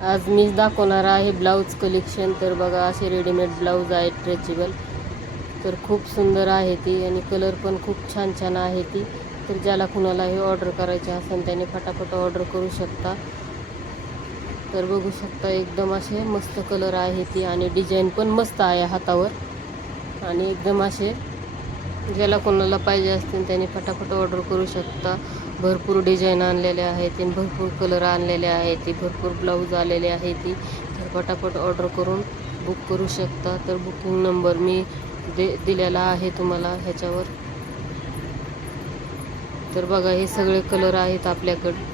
आज मी दाखवणार आहे ब्लाऊज कलेक्शन. तर बघा असे रेडीमेड ब्लाऊज आहेत स्ट्रेचेबल. तर खूप सुंदर आहे ती आणि कलर पण खूप छान छान आहे ती. तर ज्याला कुणालाही ऑर्डर करायची असेल त्याने फटाफट ऑर्डर करू शकता. तर बघू शकता एकदम असे मस्त कलर आहे ती आणि डिझाईन पण मस्त आहे हातावर. आणि एकदम असे ज्याला कोणाला पाहिजे असतील त्याने फटाफट ऑर्डर करू शकता. भरपूर डिझाईन आणलेले आहेत आणि भरपूर कलर आणलेले आहेत, भरपूर ब्लाऊज आलेले आहे ती. तर फटाफट ऑर्डर करून बुक करू शकता. तर बुकिंग नंबर मी दिलेला आहे तुम्हाला ह्याच्यावर. तर बघा हे सगळे कलर आहेत आपल्याकडे.